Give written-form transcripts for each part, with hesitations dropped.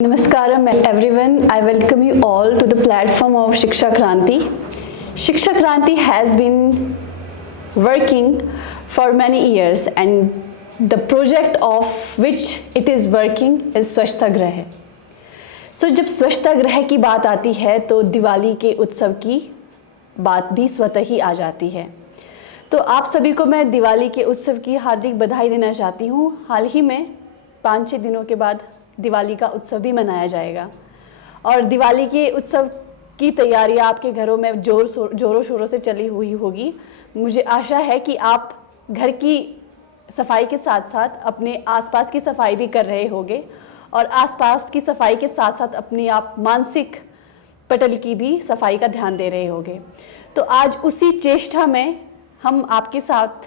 Namaskaram everyone. I welcome you all to the platform of Shiksha Kranti. Shiksha Kranti has been working for many years and the project of which it is working is स्वच्छता गृह. So जब स्वच्छता गृह की बात आती है तो दिवाली के उत्सव की बात भी स्वतः ही आ जाती है. तो आप सभी को मैं दिवाली के उत्सव की हार्दिक बधाई देना चाहती हूँ. हाल ही में 5-6 दिनों के बाद दिवाली का उत्सव भी मनाया जाएगा और दिवाली के उत्सव की तैयारियां आपके घरों में जोरों शोरों से चली हुई होगी. मुझे आशा है कि आप घर की सफाई के साथ साथ अपने आसपास की सफाई भी कर रहे होंगे और आसपास की सफाई के साथ साथ अपनी आप मानसिक पटल की भी सफाई का ध्यान दे रहे होंगे. तो आज उसी चेष्टा में हम आपके साथ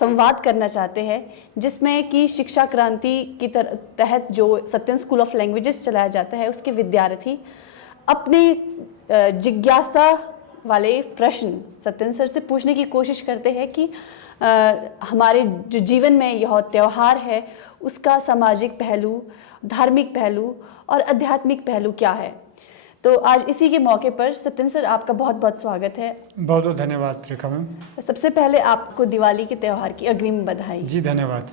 संवाद करना चाहते हैं जिसमें कि शिक्षा क्रांति की तहत जो सत्यन स्कूल ऑफ लैंग्वेजेस चलाया जाता है उसके विद्यार्थी अपने जिज्ञासा वाले प्रश्न सत्यन सर से पूछने की कोशिश करते हैं कि हमारे जो जीवन में यह त्यौहार है उसका सामाजिक पहलू, धार्मिक पहलू और आध्यात्मिक पहलू क्या है. तो आज इसी के मौके पर सत्यन सर आपका बहुत बहुत स्वागत है. बहुत बहुत धन्यवाद रेखा मैम. सबसे पहले आपको दिवाली के त्यौहार की अग्रिम बधाई. जी धन्यवाद.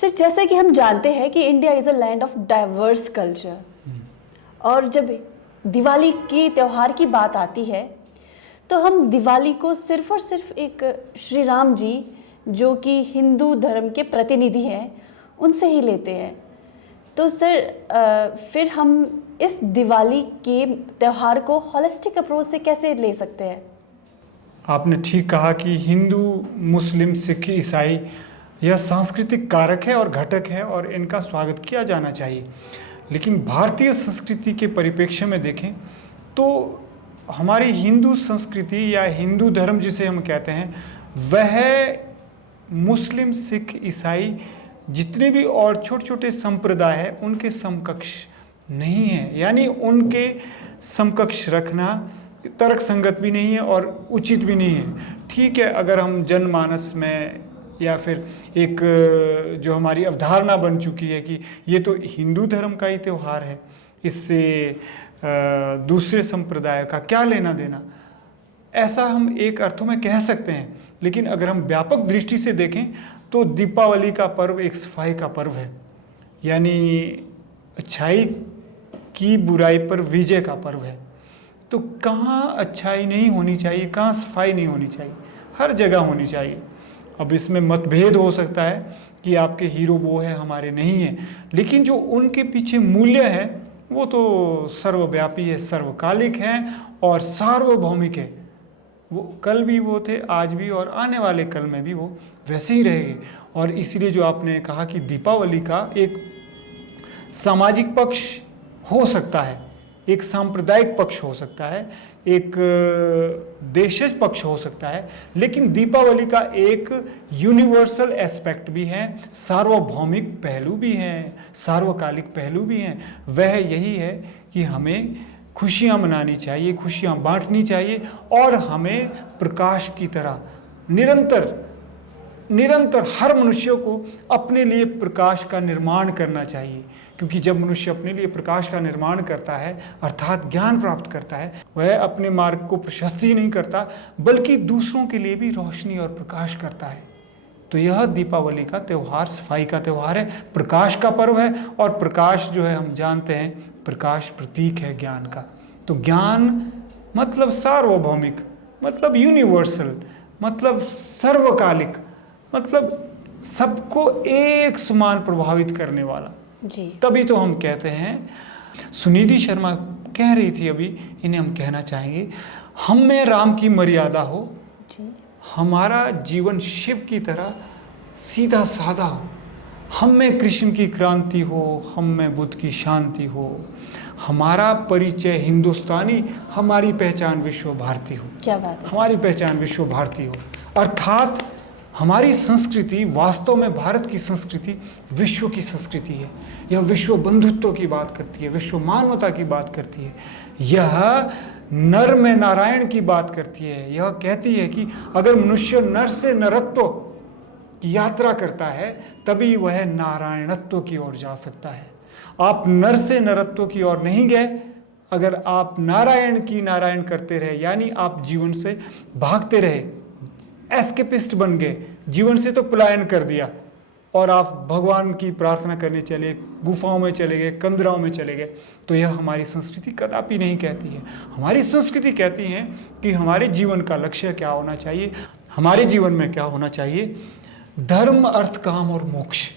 सर जैसा कि हम जानते हैं कि India is a land of diverse culture और जब दिवाली के त्यौहार की बात आती है तो हम दिवाली को सिर्फ और सिर्फ एक श्री राम जी जो कि हिंदू धर्म के प्रतिनिधि हैं उनसे ही लेते हैं. तो सर फिर हम इस दिवाली के त्यौहार को होलिस्टिक अप्रोच से कैसे ले सकते हैं? आपने ठीक कहा कि हिंदू, मुस्लिम, सिख, ईसाई यह सांस्कृतिक कारक है और घटक है और इनका स्वागत किया जाना चाहिए. लेकिन भारतीय संस्कृति के परिप्रेक्ष्य में देखें तो हमारी हिंदू संस्कृति या हिंदू धर्म जिसे हम कहते हैं वह मुस्लिम, सिख, ईसाई जितने भी और छोटे छोटे संप्रदाय हैं उनके समकक्ष नहीं है. यानी उनके समकक्ष रखना तर्क संगत भी नहीं है और उचित भी नहीं है. ठीक है, अगर हम जनमानस में या फिर एक जो हमारी अवधारणा बन चुकी है कि ये तो हिंदू धर्म का ही त्यौहार है, इससे दूसरे संप्रदाय का क्या लेना देना, ऐसा हम एक अर्थों में कह सकते हैं. लेकिन अगर हम व्यापक दृष्टि से देखें तो दीपावली का पर्व एक सफाई का पर्व है. यानी अच्छाई की बुराई पर विजय का पर्व है. तो कहाँ अच्छाई नहीं होनी चाहिए, कहाँ सफाई नहीं होनी चाहिए, हर जगह होनी चाहिए. अब इसमें मतभेद हो सकता है कि आपके हीरो वो है, हमारे नहीं है, लेकिन जो उनके पीछे मूल्य है वो तो सर्वव्यापी है, सर्वकालिक है और सार्वभौमिक है. वो कल भी वो थे, आज भी और आने वाले कल में भी वो वैसे ही रहेंगे. और इसीलिए जो आपने कहा कि दीपावली का एक सामाजिक पक्ष हो सकता है, एक सांप्रदायिक पक्ष हो सकता है, एक देशज पक्ष हो सकता है, लेकिन दीपावली का एक यूनिवर्सल एस्पेक्ट भी है, सार्वभौमिक पहलू भी हैं, सार्वकालिक पहलू भी हैं. वह यही है कि हमें खुशियाँ मनानी चाहिए, खुशियाँ बांटनी चाहिए और हमें प्रकाश की तरह निरंतर हर मनुष्य को अपने लिए प्रकाश का निर्माण करना चाहिए. क्योंकि जब मनुष्य अपने लिए प्रकाश का निर्माण करता है अर्थात ज्ञान प्राप्त करता है, वह अपने मार्ग को प्रशस्त ही नहीं करता बल्कि दूसरों के लिए भी रोशनी और प्रकाश करता है. तो यह दीपावली का त्यौहार सफाई का त्यौहार है, प्रकाश का पर्व है. और प्रकाश जो है हम जानते हैं प्रकाश प्रतीक है ज्ञान का. तो ज्ञान मतलब सार्वभौमिक, मतलब यूनिवर्सल, मतलब सर्वकालिक, मतलब सबको एक समान प्रभावित करने वाला जी. तभी तो हम कहते हैं. सुनिधि शर्मा कह रही थी अभी, इन्हें हम कहना चाहेंगे, हम में राम की मर्यादा हो जी. हमारा जीवन शिव की तरह सीधा साधा हो, हम में कृष्ण की क्रांति हो, हम में बुद्ध की शांति हो, हमारा परिचय हिंदुस्तानी, हमारी पहचान विश्व भारती हो. क्या बात है. हमारी पहचान विश्व भारती हो अर्थात हमारी संस्कृति वास्तव में भारत की संस्कृति विश्व की संस्कृति है. यह विश्व बंधुत्व की बात करती है, विश्व मानवता की बात करती है. यह नर में नारायण की बात करती है. यह कहती है कि अगर मनुष्य नर से नरत्व की यात्रा करता है तभी वह नारायणत्व की ओर जा सकता है. आप नर से नरत्व की ओर नहीं गए। अगर आप नारायण की नारायण करते रहे, यानी आप जीवन से भागते रहे, एस्केपिस्ट बन गए, जीवन से तो पलायन कर दिया और आप भगवान की प्रार्थना करने चले, गुफाओं में चले गए, कंदराओं में चले गए, तो यह हमारी संस्कृति कदापि नहीं कहती है। हमारी संस्कृति कहती है कि हमारे जीवन का लक्ष्य क्या होना चाहिए, हमारे जीवन में क्या होना चाहिए। धर्म, अर्थ, काम और मोक्ष।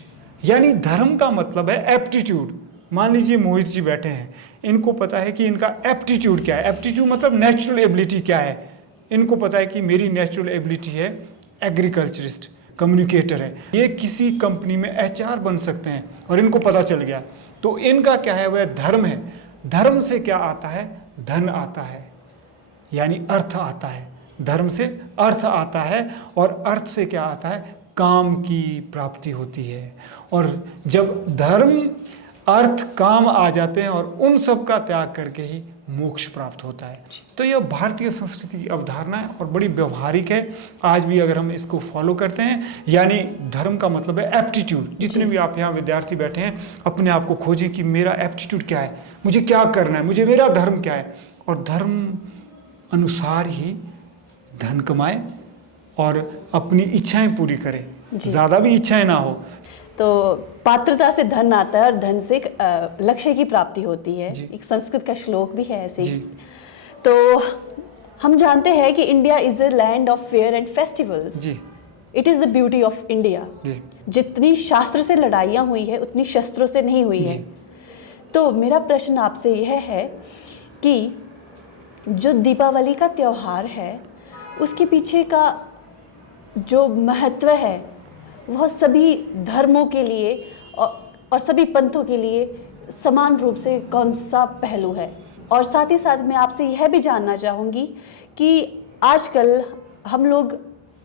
यानी धर्म का मतलब है एप्टीट्यूड। मान लीजिए मोहित जी बैठे हैं, इनको पता है कि इनका एप्टीट्यूड क्या है। एप्टीट्यूड मतलब नेचुरल एबिलिटी क्या है। इनको पता है कि मेरी नेचुरल एबिलिटी है एग्रीकल्चरिस्ट, कम्युनिकेटर है, ये किसी कंपनी में एचआर बन सकते हैं, और इनको पता चल गया। तो इनका क्या है, वह धर्म है। धर्म से क्या आता है, धन आता है, यानी अर्थ आता है। धर्म से अर्थ आता है, और अर्थ से क्या आता है, काम की प्राप्ति होती है। और जब धर्म, अर्थ, काम आ जाते हैं और उन सब का त्याग करके ही मोक्ष प्राप्त होता है। तो यह भारतीय संस्कृति की अवधारणा है और बड़ी व्यवहारिक है। आज भी अगर हम इसको फॉलो करते हैं, यानी धर्म का मतलब है एप्टीट्यूड। जितने भी आप यहाँ विद्यार्थी बैठे हैं, अपने आप को खोजें कि मेरा एप्टीट्यूड क्या है, मुझे क्या करना है, मुझे मेरा धर्म क्या है, और धर्म अनुसार ही धन कमाएं और अपनी इच्छाएं पूरी करें। ज़्यादा भी इच्छाएं ना हो। तो पात्रता से धन आता है और धन से लक्ष्य की प्राप्ति होती है। एक संस्कृत का श्लोक भी है ऐसे ही। तो हम जानते हैं कि India is a land of fair and festivals. It is the beauty of India. जितनी शास्त्र से लड़ाइयाँ हुई है उतनी शस्त्रों से नहीं हुई है। तो मेरा प्रश्न आपसे यह है कि जो दीपावली का त्योहार है, उसके पीछे का जो महत्व है वह सभी धर्मों के लिए और सभी पंथों के लिए समान रूप से कौन सा पहलू है। और साथ ही साथ मैं आपसे यह भी जानना चाहूँगी कि आजकल हम लोग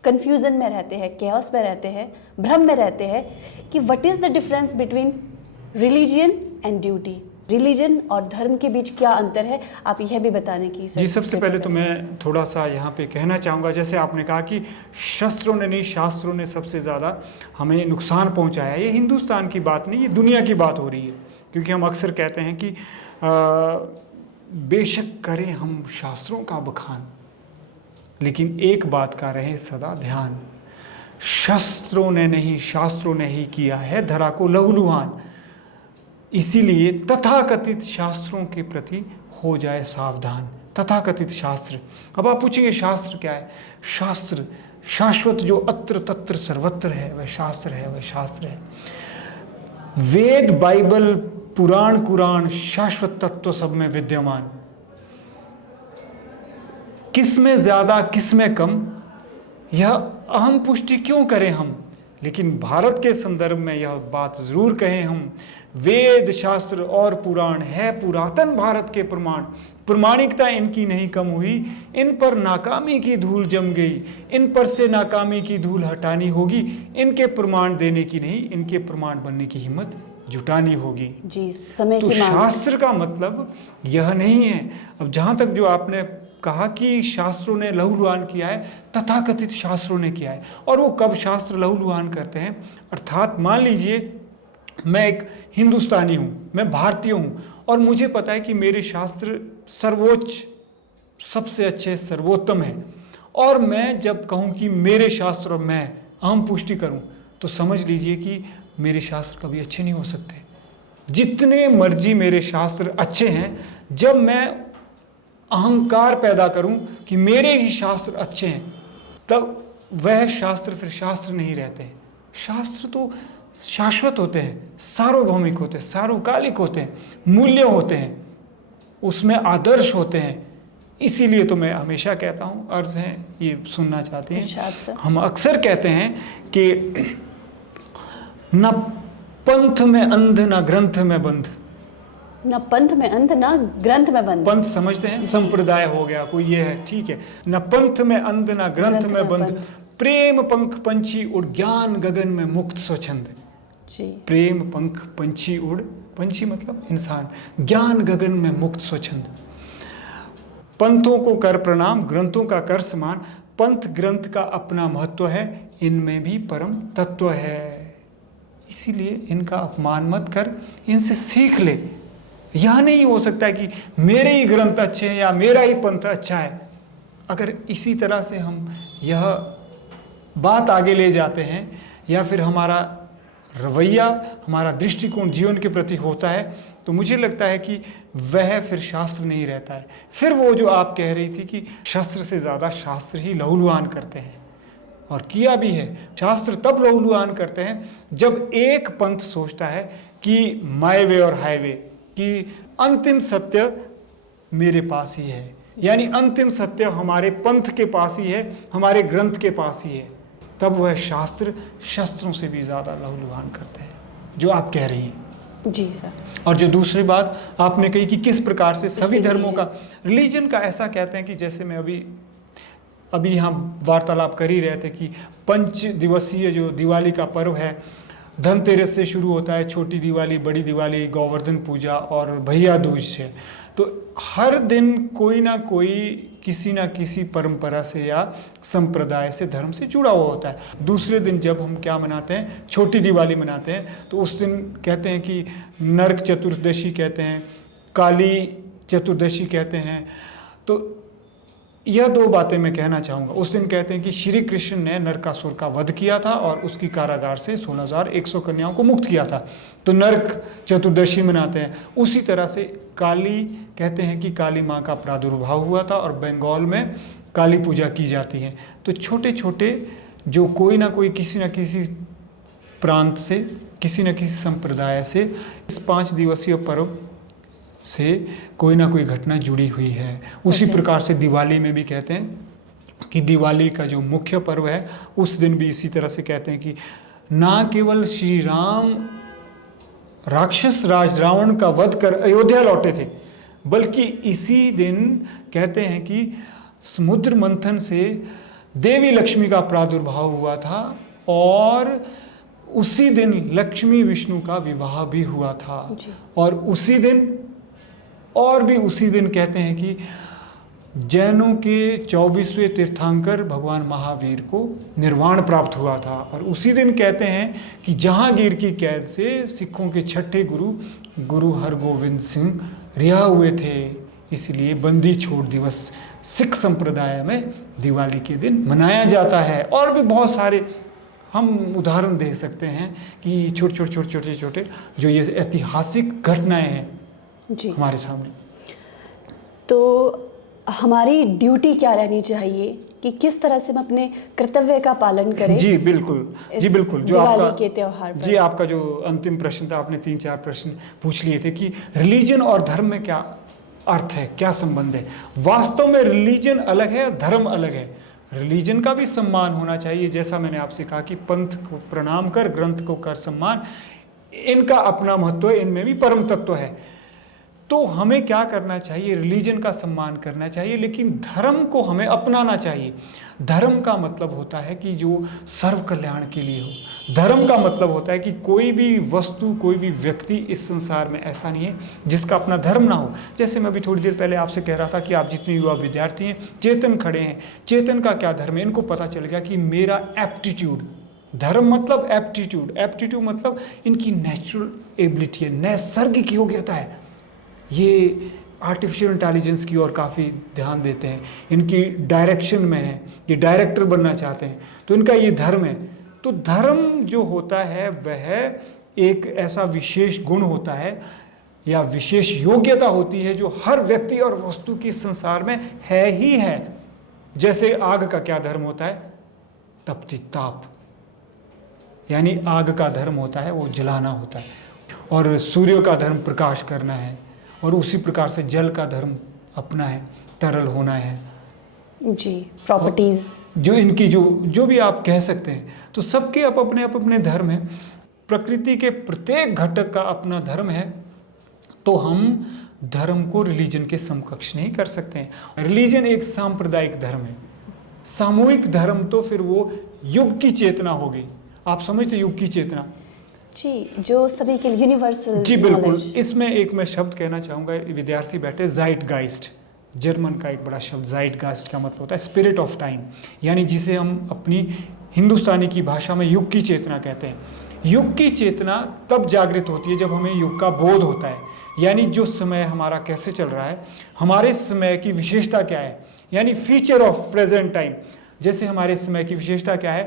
कन्फ्यूज़न में रहते हैं, केओस में रहते हैं, भ्रम में रहते हैं कि what is the difference between religion and duty. Religion और धर्म के बीच क्या अंतर है, आप यह भी बताने की। जी, सबसे पहले तो मैं थोड़ा सा यहाँ पे कहना चाहूँगा, जैसे आपने कहा कि शस्त्रों ने नहीं, शास्त्रों ने सबसे ज़्यादा हमें नुकसान पहुँचाया। ये हिंदुस्तान की बात नहीं, ये दुनिया की बात हो रही है। क्योंकि हम अक्सर कहते हैं कि बेशक करें हम शास्त्रों का बखान, लेकिन एक बात का रहे सदा ध्यान, शस्त्रों ने नहीं शास्त्रों ने ही किया है धरा को लहूलुहान। इसीलिए तथाकथित शास्त्रों के प्रति हो जाए सावधान। तथाकथित शास्त्र, अब आप पूछेंगे शास्त्र क्या है। शास्त्र शाश्वत, जो अत्र तत्र सर्वत्र है, वह शास्त्र है, वह शास्त्र है। वेद, बाइबल, पुराण, कुरान, शाश्वत तत्व सब में विद्यमान। किस में ज्यादा किस में कम, यह अहम पुष्टि क्यों करें हम, लेकिन भारत के संदर्भ में यह बात जरूर कहें हम। वेद, शास्त्र और पुराण है पुरातन भारत के प्रमाण। प्रमाणिकता इनकी नहीं कम हुई, इन पर नाकामी की धूल जम गई, इन पर से नाकामी की धूल हटानी होगी। इनके प्रमाण देने की नहीं, इनके प्रमाण बनने की हिम्मत जुटानी होगी। जी, समय तो की मांग। शास्त्र का मतलब यह नहीं है। अब जहां तक जो आपने कहा कि शास्त्रों ने लहूलुहान किया है, तथाकथित शास्त्रों ने किया है। और वो कब शास्त्र लहूलुहान करते हैं, अर्थात मान लीजिए मैं एक हिंदुस्तानी हूँ, मैं भारतीय हूँ, और मुझे पता है कि मेरे शास्त्र सर्वोच्च, सबसे अच्छे, सर्वोत्तम है, और मैं जब कहूँ कि मेरे शास्त्र मैं अहम पुष्टि करूँ, तो समझ लीजिए कि मेरे शास्त्र कभी अच्छे नहीं हो सकते। जितने मर्जी मेरे शास्त्र अच्छे हैं, जब मैं अहंकार पैदा करूं कि मेरे ही शास्त्र अच्छे हैं, तब वह शास्त्र फिर शास्त्र नहीं रहते। शास्त्र तो शाश्वत होते हैं, सार्वभौमिक होते हैं, सार्वकालिक होते हैं, मूल्य होते हैं, उसमें आदर्श होते हैं। इसीलिए तो मैं हमेशा कहता हूँ, अर्ज हैं ये सुनना चाहते हैं, हम अक्सर कहते हैं कि न पंथ में अंध न ग्रंथ में बंध। न पंथ में अंध न ग्रंथ में बंध। पंथ समझते हैं, संप्रदाय हो गया कोई, ये है, ठीक है। न पंथ में अंध न ग्रंथ में बंध, प्रेम पंख पंछी उड़, ज्ञान गगन में मुक्त स्वच्छंद। प्रेम पंख पंछी उड़, पंछी मतलब इंसान, ज्ञान गगन में मुक्त स्वच्छंद। पंथों को कर प्रणाम, ग्रंथों का कर समान। पंथ ग्रंथ का अपना महत्व है, इनमें भी परम तत्व है। इसीलिए इनका अपमान मत कर, इनसे सीख ले। यह नहीं हो सकता है कि मेरे ही ग्रंथ अच्छे हैं या मेरा ही पंथ अच्छा है। अगर इसी तरह से हम यह बात आगे ले जाते हैं या फिर हमारा रवैया, हमारा दृष्टिकोण जीवन के प्रति होता है, तो मुझे लगता है कि वह फिर शास्त्र नहीं रहता है। फिर वो जो आप कह रही थी कि शस्त्र से ज़्यादा शास्त्र ही लहूलुहान करते हैं, और किया भी है। शास्त्र तब लहूलुहान करते हैं जब एक पंथ सोचता है कि माय वे और हाईवे, कि अंतिम सत्य मेरे पास ही है, यानी अंतिम सत्य हमारे पंथ के पास ही है, हमारे ग्रंथ के पास ही है। तब वह शास्त्र शस्त्रों से भी ज़्यादा लहूलुहान करते हैं, जो आप कह रही हैं। जी सर। और जो दूसरी बात आपने कही कि किस प्रकार से सभी धर्मों का, रिलीजन का ऐसा कहते हैं कि जैसे मैं अभी यहाँ वार्तालाप कर ही रहे थे कि 5 दिवसीय जो दिवाली का पर्व है, धनतेरस से शुरू होता है, छोटी दिवाली, बड़ी दिवाली, गोवर्धन पूजा और भैया दूज से। तो हर दिन कोई ना कोई किसी ना किसी परंपरा से या संप्रदाय से, धर्म से जुड़ा हुआ होता है। दूसरे दिन जब हम क्या मनाते हैं, छोटी दिवाली मनाते हैं, तो उस दिन कहते हैं कि नरक चतुर्दशी कहते हैं, काली चतुर्दशी कहते हैं। तो यह 2 बातें मैं कहना चाहूँगा। उस दिन कहते हैं कि श्री कृष्ण ने नरकासुर का वध किया था और उसकी कारागार से 16,100 कन्याओं को मुक्त किया था, तो नरक चतुर्दशी मनाते हैं। उसी तरह से काली कहते हैं कि काली माँ का प्रादुर्भाव हुआ था और बंगाल में काली पूजा की जाती है। तो छोटे छोटे जो कोई ना कोई किसी न किसी प्रांत से, किसी न किसी संप्रदाय से इस 5 दिवसीय पर्व से कोई ना कोई घटना जुड़ी हुई है। उसी प्रकार से दिवाली में भी कहते हैं कि दिवाली का जो मुख्य पर्व है, उस दिन भी इसी तरह से कहते हैं कि ना केवल श्री राम राक्षस राज रावण का वध कर अयोध्या लौटे थे, बल्कि इसी दिन कहते हैं कि समुद्र मंथन से देवी लक्ष्मी का प्रादुर्भाव हुआ था और उसी दिन लक्ष्मी विष्णु का विवाह भी हुआ था। और उसी दिन कहते हैं कि जैनों के 24वें तीर्थंकर भगवान महावीर को निर्वाण प्राप्त हुआ था। और उसी दिन कहते हैं कि जहांगीर की कैद से सिखों के 6ठे गुरु हरगोविंद सिंह रिहा हुए थे, इसलिए बंदी छोड़ दिवस सिख संप्रदाय में दिवाली के दिन मनाया जाता है। और भी बहुत सारे हम उदाहरण दे सकते हैं कि छोटे जो ये ऐतिहासिक घटनाएं हैं जी हमारे सामने। तो हमारी ड्यूटी क्या रहनी चाहिए कि किस तरह से हम अपने कर्तव्य का पालन करें? जी बिल्कुल, जो दिवाली आपका के त्योहार पर। जी आपका जो अंतिम प्रश्न था, आपने 3-4 प्रश्न पूछ लिए थे कि रिलीजन और धर्म में क्या अर्थ है, क्या संबंध है। वास्तव में रिलीजन अलग है, धर्म अलग है। रिलीजन का भी सम्मान होना चाहिए, जैसा मैंने आपसे कहा कि पंथ को प्रणाम कर, ग्रंथ को कर सम्मान, इनका अपना महत्व है, इनमें भी परम तत्व है। तो हमें क्या करना चाहिए, रिलीजन का सम्मान करना चाहिए, लेकिन धर्म को हमें अपनाना चाहिए। धर्म का मतलब होता है कि जो सर्व कल्याण के लिए हो। धर्म का मतलब होता है कि कोई भी वस्तु, कोई भी व्यक्ति इस संसार में ऐसा नहीं है जिसका अपना धर्म ना हो। जैसे मैं अभी थोड़ी देर पहले आपसे कह रहा था कि आप जितने युवा विद्यार्थी हैं, चेतन खड़े हैं, चेतन का क्या धर्म है, इनको पता चल गया कि मेरा एप्टीट्यूड, धर्म मतलब एप्टीट्यूड, एप्टीट्यूड मतलब इनकी नेचुरल एबिलिटी है, नैसर्गिक योग्यता है। ये आर्टिफिशियल इंटेलिजेंस की ओर काफ़ी ध्यान देते हैं, इनकी डायरेक्शन में है, ये डायरेक्टर बनना चाहते हैं, तो इनका ये धर्म है। तो धर्म जो होता है वह एक ऐसा विशेष गुण होता है या विशेष योग्यता होती है जो हर व्यक्ति और वस्तु की संसार में है ही है। जैसे आग का क्या धर्म होता है, तपती ताप, यानी आग का धर्म होता है वो जलाना होता है, और सूर्य का धर्म प्रकाश करना है, और उसी प्रकार से जल का धर्म अपना है तरल होना है। जी, प्रॉपर्टीज जो इनकी जो भी आप कह सकते हैं, तो सबके अपने धर्म है। प्रकृति के प्रत्येक घटक का अपना धर्म है, तो हम धर्म को रिलीजन के समकक्ष नहीं कर सकते हैं। रिलीजन एक सांप्रदायिक धर्म है, सामूहिक धर्म तो फिर वो युग की चेतना होगी। आप समझते युग की चेतना जी, जो सभी के लिए यूनिवर्सल। जी बिल्कुल। इसमें एक मैं शब्द कहना चाहूँगा, विद्यार्थी बैठे, ज़ाइटगाइस्ट, जर्मन का एक बड़ा शब्द। ज़ाइटगाइस्ट का मतलब होता है स्पिरिट ऑफ टाइम, यानी जिसे हम अपनी हिंदुस्तानी की भाषा में युग की चेतना कहते हैं। युग की चेतना तब जागृत होती है जब हमें युग का बोध होता है, यानी जो समय हमारा कैसे चल रहा है, हमारे समय की विशेषता क्या है, यानी फीचर ऑफ प्रेजेंट टाइम। जैसे हमारे समय की विशेषता क्या है,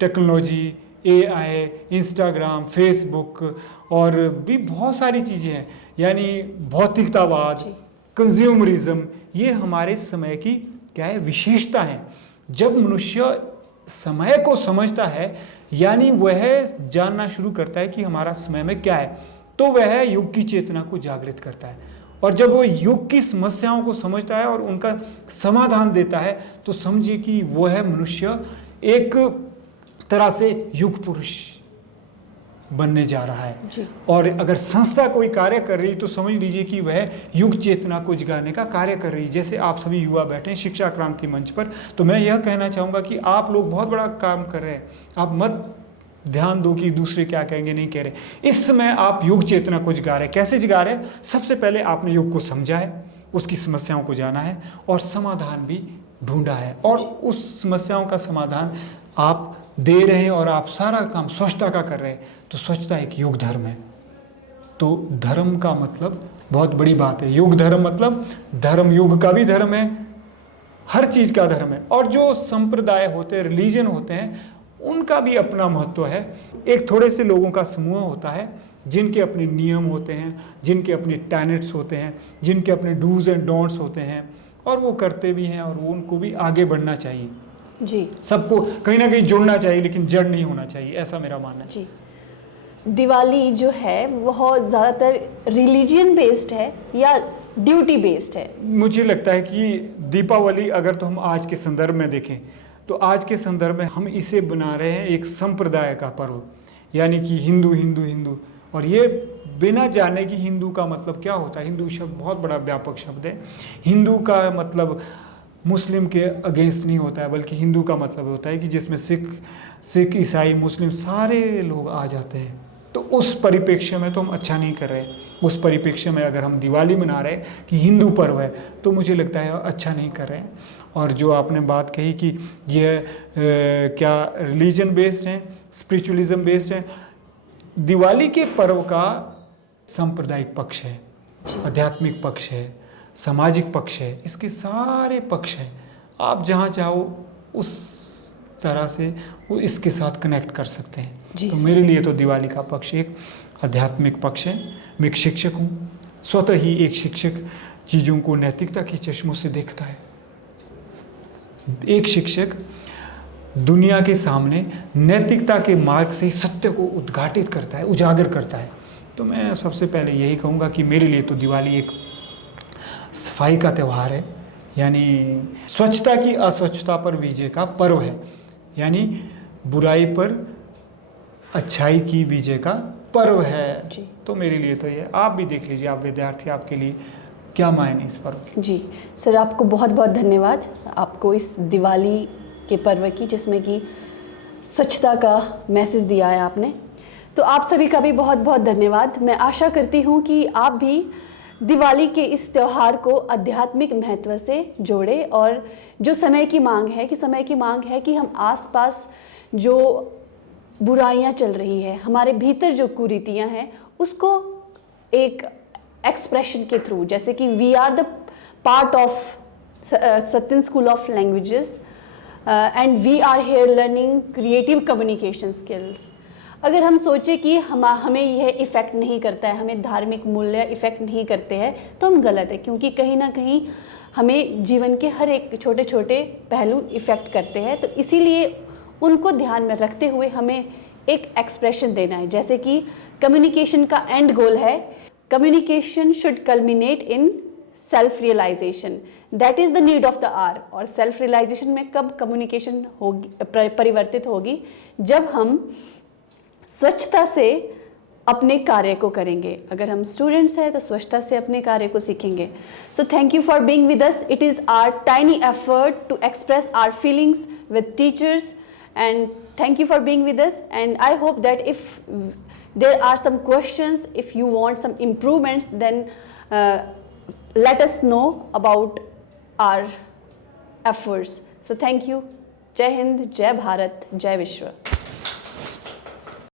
टेक्नोलॉजी, AI, इंस्टाग्राम, फेसबुक और भी बहुत सारी चीज़ें हैं, यानी भौतिकतावाद, कंज्यूमरिज्म, ये हमारे समय की क्या है, विशेषता है। जब मनुष्य समय को समझता है, यानी वह जानना शुरू करता है कि हमारा समय में क्या है, तो वह युग की चेतना को जागृत करता है। और जब वो युग की समस्याओं को समझता है और उनका समाधान देता है, तो समझिए कि वह मनुष्य एक तरह से युग पुरुष बनने जा रहा है। जी। और अगर संस्था कोई कार्य कर रही तो समझ लीजिए कि वह युग चेतना को जगाने का कार्य कर रही है। जैसे आप सभी युवा बैठे हैं शिक्षा क्रांति मंच पर, तो मैं यह कहना चाहूँगा कि आप लोग बहुत बड़ा काम कर रहे हैं। आप मत ध्यान दो कि दूसरे क्या कहेंगे, नहीं कह रहे। इस समय आप युग चेतना को जगा रहे हैं। कैसे जगा रहे हैं? सबसे पहले आपने युग को समझा है, उसकी समस्याओं को जाना है और समाधान भी ढूंढा है, और उस समस्याओं का समाधान आप दे रहे हैं और आप सारा काम स्वच्छता का कर रहे हैं। तो स्वच्छता एक युग धर्म है। तो धर्म का मतलब बहुत बड़ी बात है। युग धर्म मतलब धर्म, युग का भी धर्म है, हर चीज़ का धर्म है। और जो संप्रदाय होते हैं, रिलीजन होते हैं, उनका भी अपना महत्व है। एक थोड़े से लोगों का समूह होता है जिनके अपने नियम होते हैं, जिनके अपने टेनेट्स होते हैं, जिनके अपने डूज एंड डोंट्स होते हैं, और वो करते भी हैं, और वो उनको भी आगे बढ़ना चाहिए। जी, सबको कहीं ना कहीं जुड़ना चाहिए, लेकिन जड़ नहीं होना चाहिए, ऐसा मेरा मानना है। जी। दिवाली जो है बहुत ज़्यादातर रिलीजियन बेस्ड है या ड्यूटी बेस्ड है? मुझे लगता है कि दीपावली, अगर तो हम आज के संदर्भ में देखें, तो आज के संदर्भ में हम इसे बना रहे हैं एक संप्रदाय का पर्व, यानी कि हिंदू हिंदू हिंदू। और ये बिना जाने कि हिंदू का मतलब क्या होता है। हिंदू शब्द बहुत बड़ा व्यापक शब्द है। हिंदू का मतलब मुस्लिम के अगेंस्ट नहीं होता है, बल्कि हिंदू का मतलब होता है कि जिसमें सिख ईसाई मुस्लिम सारे लोग आ जाते हैं। तो उस परिप्रेक्ष्य में तो हम अच्छा नहीं कर रहे। उस परिप्रेक्ष्य में अगर हम दिवाली मना रहे कि हिंदू पर्व है, तो मुझे लगता है अच्छा नहीं कर रहे हैं। और जो आपने बात कही कि ये क्या रिलीजन बेस्ड है, स्पिरिचुअलिज्म बेस्ड है, दिवाली के पर्व का सांप्रदायिक पक्ष है, आध्यात्मिक पक्ष है, सामाजिक पक्ष है, इसके सारे पक्ष हैं। आप जहाँ चाहो उस तरह से वो इसके साथ कनेक्ट कर सकते हैं। तो मेरे लिए तो दिवाली का पक्ष एक आध्यात्मिक पक्ष है। मैं एक शिक्षक हूँ, स्वतः ही एक शिक्षक चीज़ों को नैतिकता के चश्मों से देखता है। एक शिक्षक दुनिया के सामने नैतिकता के मार्ग से सत्य को उद्घाटित करता है, उजागर करता है। तो मैं सबसे पहले यही कहूँगा कि मेरे लिए तो दिवाली एक सफाई का त्यौहार है, यानी स्वच्छता की अस्वच्छता पर विजय का पर्व है, यानी बुराई पर अच्छाई की विजय का पर्व है। तो मेरे लिए तो ये, आप भी देख लीजिए, आप विद्यार्थी, आपके लिए क्या मायने इस पर्व के। जी सर, आपको बहुत बहुत धन्यवाद, आपको इस दिवाली के पर्व की, जिसमें कि स्वच्छता का मैसेज दिया है आपने। तो आप सभी का भी बहुत बहुत धन्यवाद। मैं आशा करती हूँ कि आप भी दिवाली के इस त्यौहार को आध्यात्मिक महत्व से जोड़े, और जो समय की मांग है कि हम आसपास जो बुराइयां चल रही है, हमारे भीतर जो कुरीतियां हैं, उसको एक एक्सप्रेशन के थ्रू, जैसे कि we are the part of Satyan school of languages and we are here learning creative communication skills. अगर हम सोचें कि हमें यह इफ़ेक्ट नहीं करता है, हमें धार्मिक मूल्य इफ़ेक्ट नहीं करते हैं, तो हम गलत है, क्योंकि कहीं ना कहीं हमें जीवन के हर एक छोटे छोटे पहलू इफ़ेक्ट करते हैं। तो इसीलिए उनको ध्यान में रखते हुए हमें एक एक्सप्रेशन देना है। जैसे कि कम्युनिकेशन का एंड गोल है, communication should culminate in self realisation, that is the need of the hour. और सेल्फ रियलाइजेशन में कब कम्युनिकेशन होगी, परिवर्तित होगी, जब हम स्वच्छता से अपने कार्य को करेंगे। अगर हम स्टूडेंट्स हैं तो स्वच्छता से अपने कार्य को सीखेंगे। So thank you for being with us. It is our tiny effort to express our feelings with teachers, and thank you for being with us, and I hope that if there are some questions, if you want some improvements, then let us know about our efforts. So thank you. Jai Hind, Jai Bharat, Jai Vishwa.